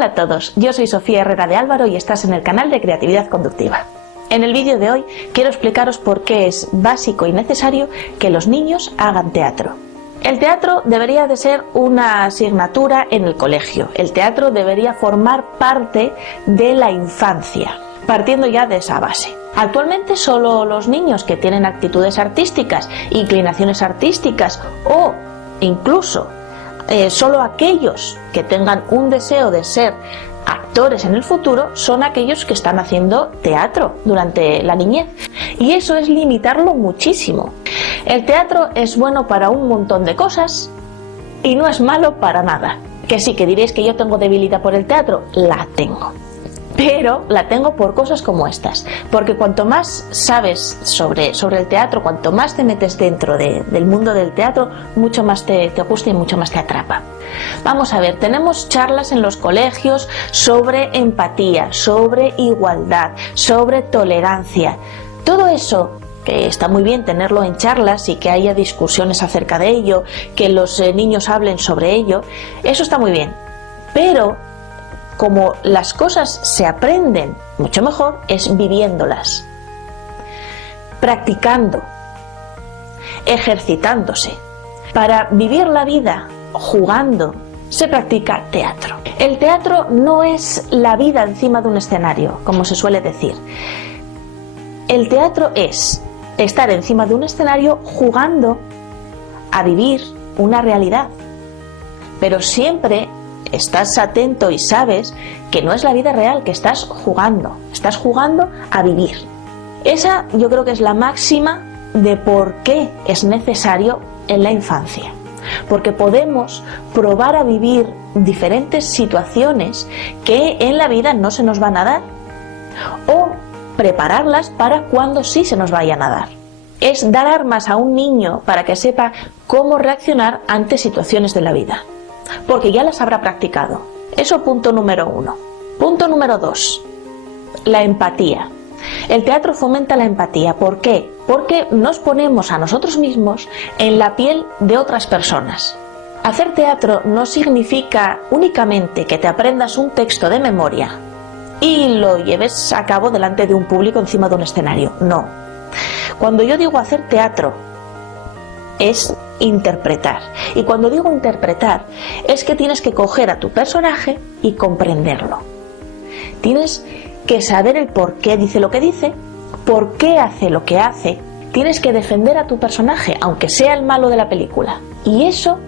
Hola a todos, yo soy Sofía Herrera de Álvaro y estás en el canal de Creatividad Conductiva. En el vídeo de hoy quiero explicaros por qué es básico y necesario que los niños hagan teatro. El teatro debería de ser una asignatura en el colegio. El teatro debería formar parte de la infancia, partiendo ya de esa base. Actualmente solo los niños que tienen actitudes artísticas, inclinaciones artísticas o incluso solo aquellos que tengan un deseo de ser actores en el futuro son aquellos que están haciendo teatro durante la niñez, y eso es limitarlo muchísimo. El teatro es bueno para un montón de cosas y no es malo para nada. Que sí, que diréis que yo tengo debilidad por el teatro, la tengo, pero la tengo por cosas como estas, porque cuanto más sabes sobre el teatro, cuanto más te metes dentro del mundo del teatro, mucho más te gusta y mucho más te atrapa. Vamos a ver, tenemos charlas en los colegios sobre empatía, sobre igualdad, sobre tolerancia. Todo eso, que está muy bien tenerlo en charlas y que haya discusiones acerca de ello, que los niños hablen sobre ello, eso está muy bien, pero como las cosas se aprenden mucho mejor es viviéndolas, practicando, ejercitándose. Para vivir la vida jugando se practica teatro. El teatro no es la vida encima de un escenario, como se suele decir. El teatro es estar encima de un escenario jugando a vivir una realidad, pero siempre estás atento y sabes que no es la vida real, que estás jugando a vivir. Esa yo creo que es la máxima de por qué es necesario en la infancia, porque podemos probar a vivir diferentes situaciones que en la vida no se nos van a dar, o prepararlas para cuando sí se nos vayan a dar. Es dar armas a un niño para que sepa cómo reaccionar ante situaciones de la vida, porque ya las habrá practicado. Eso, punto número 1. Punto número 2, la empatía. El teatro fomenta la empatía. ¿Por qué? Porque nos ponemos a nosotros mismos en la piel de otras personas. Hacer teatro no significa únicamente que te aprendas un texto de memoria y lo lleves a cabo delante de un público encima de un escenario. No. Cuando yo digo hacer teatro, es interpretar. Y cuando digo interpretar, es que tienes que coger a tu personaje y comprenderlo. Tienes que saber el por qué dice lo que dice, por qué hace lo que hace. Tienes que defender a tu personaje, aunque sea el malo de la película. Y eso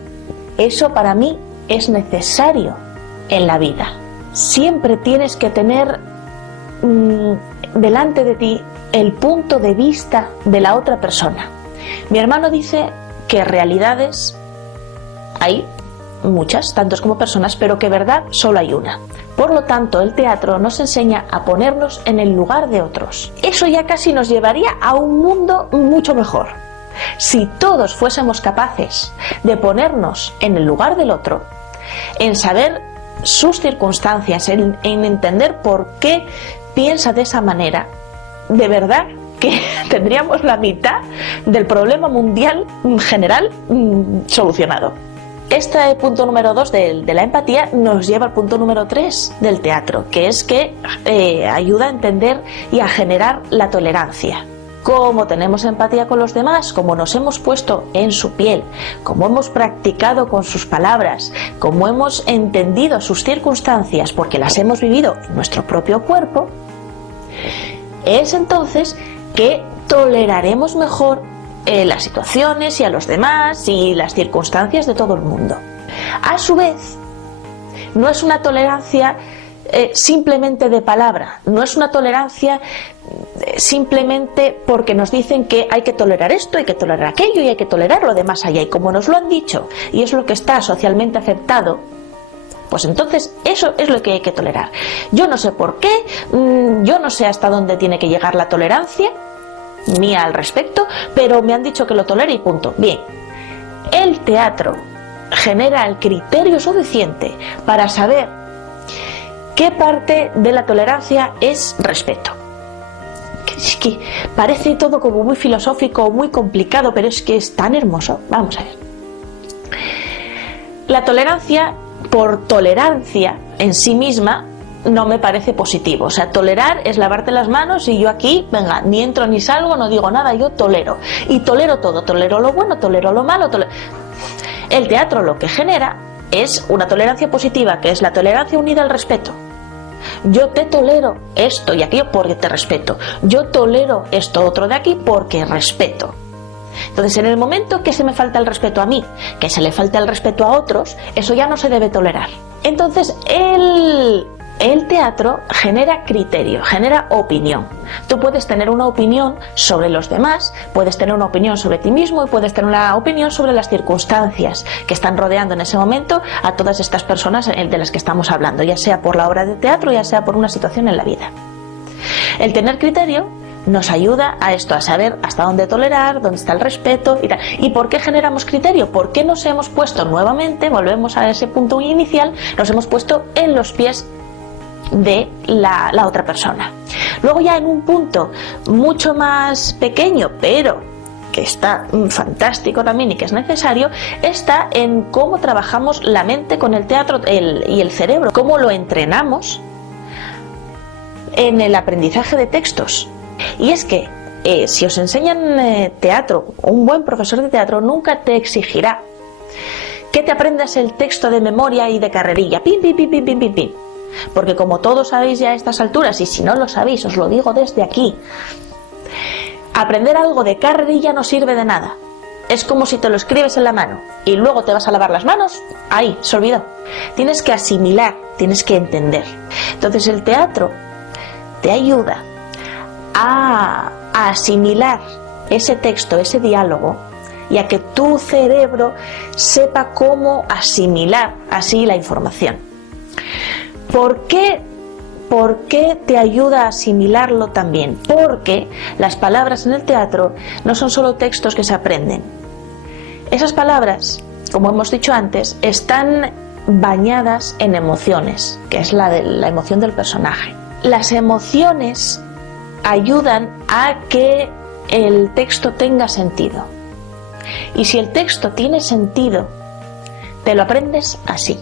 para mí es necesario en la vida. Siempre tienes que tener delante de ti el punto de vista de la otra persona. Mi hermano dice que realidades hay muchas, tantos como personas, pero que verdad solo hay una. Por lo tanto, el teatro nos enseña a ponernos en el lugar de otros. Eso ya casi nos llevaría a un mundo mucho mejor. Si todos fuésemos capaces de ponernos en el lugar del otro, en saber sus circunstancias, en entender por qué piensa de esa manera, de verdad que tendríamos la mitad del problema mundial general solucionado. Este punto número 2 de la empatía nos lleva al punto número 3 del teatro, que es que ayuda a entender y a generar la tolerancia. Como tenemos empatía con los demás, como nos hemos puesto en su piel, como hemos practicado con sus palabras, como hemos entendido sus circunstancias porque las hemos vivido en nuestro propio cuerpo, es entonces que toleraremos mejor las situaciones y a los demás y las circunstancias de todo el mundo. A su vez, no es una tolerancia simplemente de palabra, no es una tolerancia simplemente porque nos dicen que hay que tolerar esto, hay que tolerar aquello y hay que tolerar lo de más allá, y como nos lo han dicho y es lo que está socialmente aceptado, pues entonces eso es lo que hay que tolerar. Yo no sé por qué, yo no sé hasta dónde tiene que llegar la tolerancia mía al respecto, pero me han dicho que lo tolere y punto. Bien, el teatro genera el criterio suficiente para saber qué parte de la tolerancia es respeto. Es que parece todo como muy filosófico, muy complicado, pero es que es tan hermoso. Vamos a ver. La tolerancia por tolerancia en sí misma no me parece positivo. O sea, tolerar es lavarte las manos y yo aquí, venga, ni entro ni salgo, no digo nada, yo tolero. Y tolero todo, tolero lo bueno, tolero lo malo. El teatro lo que genera es una tolerancia positiva, que es la tolerancia unida al respeto. Yo te tolero esto y aquello porque te respeto. Yo tolero esto otro de aquí porque respeto. Entonces, en el momento que se me falta el respeto a mí, que se le falta el respeto a otros, eso ya no se debe tolerar. Entonces, el teatro genera criterio, genera opinión. Tú puedes tener una opinión sobre los demás, puedes tener una opinión sobre ti mismo y puedes tener una opinión sobre las circunstancias que están rodeando en ese momento a todas estas personas de las que estamos hablando, ya sea por la obra de teatro, ya sea por una situación en la vida. El tener criterio nos ayuda a esto, a saber hasta dónde tolerar, dónde está el respeto y tal. ¿Y por qué generamos criterio? ¿Por qué nos hemos puesto nuevamente, volvemos a ese punto inicial, nos hemos puesto en los pies de la otra persona? Luego ya en un punto mucho más pequeño, pero que está fantástico también y que es necesario, está en cómo trabajamos la mente con el teatro y el cerebro, cómo lo entrenamos en el aprendizaje de textos. Y es que si os enseñan teatro, un buen profesor de teatro nunca te exigirá que te aprendas el texto de memoria y de carrerilla, pim, pim, pim, pim, pim, pim, pim. Porque como todos sabéis ya a estas alturas, y si no lo sabéis, os lo digo desde aquí, aprender algo de carrerilla no sirve de nada. Es como si te lo escribes en la mano y luego te vas a lavar las manos, ahí, se olvidó. Tienes que asimilar, tienes que entender. Entonces el teatro te ayuda a asimilar ese texto, ese diálogo, y a que tu cerebro sepa cómo asimilar así la información. ¿Por qué te ayuda a asimilarlo también? Porque las palabras en el teatro no son solo textos que se aprenden. Esas palabras, como hemos dicho antes, están bañadas en emociones, que es la emoción del personaje. Las emociones ayudan a que el texto tenga sentido. Y si el texto tiene sentido, te lo aprendes así.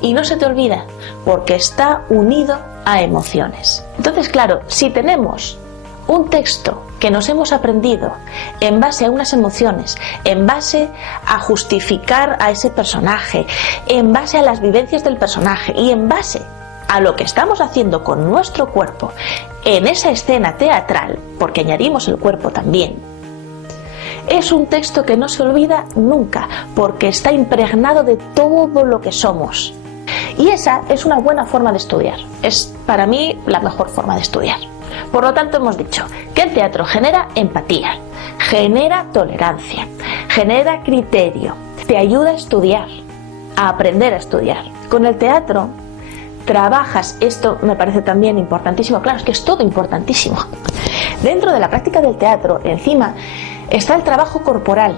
Y no se te olvida, porque está unido a emociones. Entonces, claro, si tenemos un texto que nos hemos aprendido en base a unas emociones, en base a justificar a ese personaje, en base a las vivencias del personaje y en base a lo que estamos haciendo con nuestro cuerpo en esa escena teatral, porque añadimos el cuerpo también, es un texto que no se olvida nunca, porque está impregnado de todo lo que somos. Y esa es una buena forma de estudiar. Es para mí la mejor forma de estudiar. Por lo tanto, hemos dicho que el teatro genera empatía, genera tolerancia, genera criterio, te ayuda a estudiar, a aprender a estudiar. Con el teatro trabajas, esto me parece también importantísimo, claro, es que es todo importantísimo. Dentro de la práctica del teatro, encima, está el trabajo corporal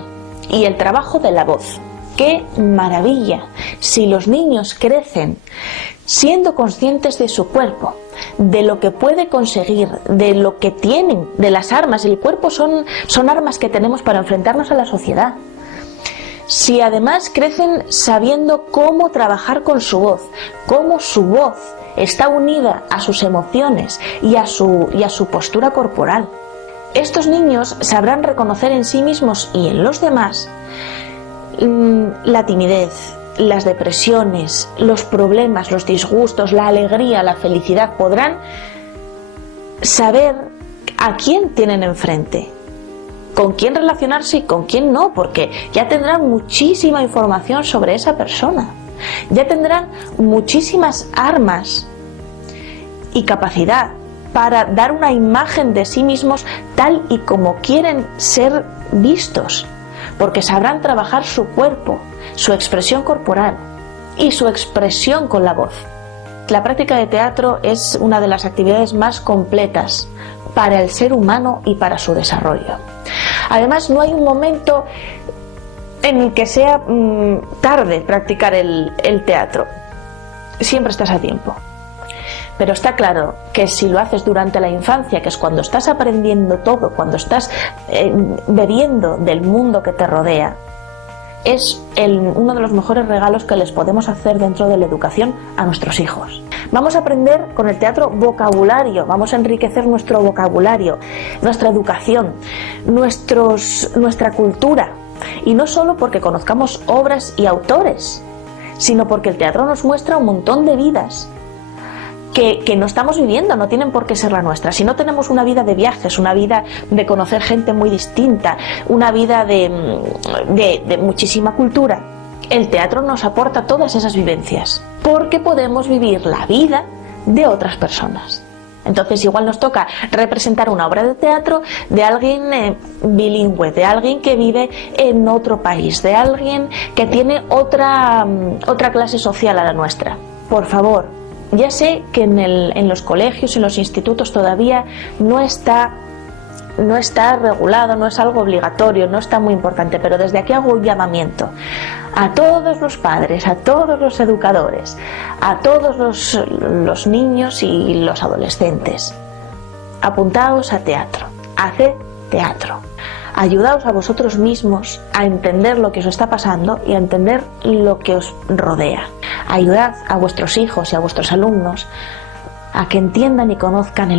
y el trabajo de la voz. ¡Qué maravilla! Si los niños crecen siendo conscientes de su cuerpo, de lo que puede conseguir, de lo que tienen, de las armas. El cuerpo son armas que tenemos para enfrentarnos a la sociedad. Si además crecen sabiendo cómo trabajar con su voz, cómo su voz está unida a sus emociones y a su postura corporal. Estos niños sabrán reconocer en sí mismos y en los demás la timidez, las depresiones, los problemas, los disgustos, la alegría, la felicidad. Podrán saber a quién tienen enfrente, con quién relacionarse y con quién no, porque ya tendrán muchísima información sobre esa persona, ya tendrán muchísimas armas y capacidad para dar una imagen de sí mismos tal y como quieren ser vistos, porque sabrán trabajar su cuerpo, su expresión corporal y su expresión con la voz. La práctica de teatro es una de las actividades más completas para el ser humano y para su desarrollo. Además, no hay un momento en el que sea tarde practicar el teatro. Siempre estás a tiempo. Pero está claro que si lo haces durante la infancia, que es cuando estás aprendiendo todo, cuando estás bebiendo del mundo que te rodea, es uno de los mejores regalos que les podemos hacer dentro de la educación a nuestros hijos. Vamos a aprender con el teatro vocabulario, vamos a enriquecer nuestro vocabulario, nuestra educación, nuestra cultura. Y no solo porque conozcamos obras y autores, sino porque el teatro nos muestra un montón de vidas que no estamos viviendo, no tienen por qué ser la nuestra. Si no tenemos una vida de viajes, una vida de conocer gente muy distinta, una vida de muchísima cultura, el teatro nos aporta todas esas vivencias, porque podemos vivir la vida de otras personas. Entonces igual nos toca representar una obra de teatro de alguien bilingüe, de alguien que vive en otro país, de alguien que tiene otra clase social a la nuestra. Por favor, ya sé que en los colegios, en los institutos todavía no está regulado, no es algo obligatorio, no está muy importante, pero desde aquí hago un llamamiento a todos los padres, a todos los educadores, a todos los niños y los adolescentes. Apuntaos a teatro, haced teatro. Ayudaos a vosotros mismos a entender lo que os está pasando y a entender lo que os rodea. Ayudad a vuestros hijos y a vuestros alumnos a que entiendan y conozcan el mundo.